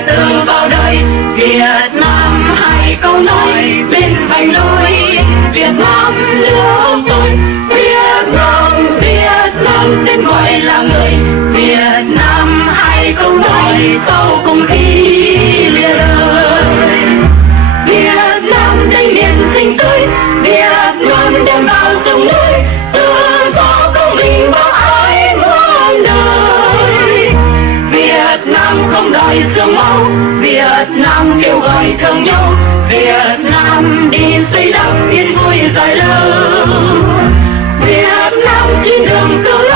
nghĩa từ vào đời. Việt Nam hai câu nói bên vành đôi, Việt Nam nước tôi. Việt Nam tên gọi là người. Việt Nam hai câu nói sau cùng khi lìa đời. Việt Nam đây miền sinh tươi, Việt Nam đem vào sông núi, tự do công bình bao ai muôn đời. Việt Nam không đòi sương máu, Việt Nam kêu gọi thương nhau, Việt Nam đi xây đắp yên vui dài lâu. Việt Nam trên đường cứ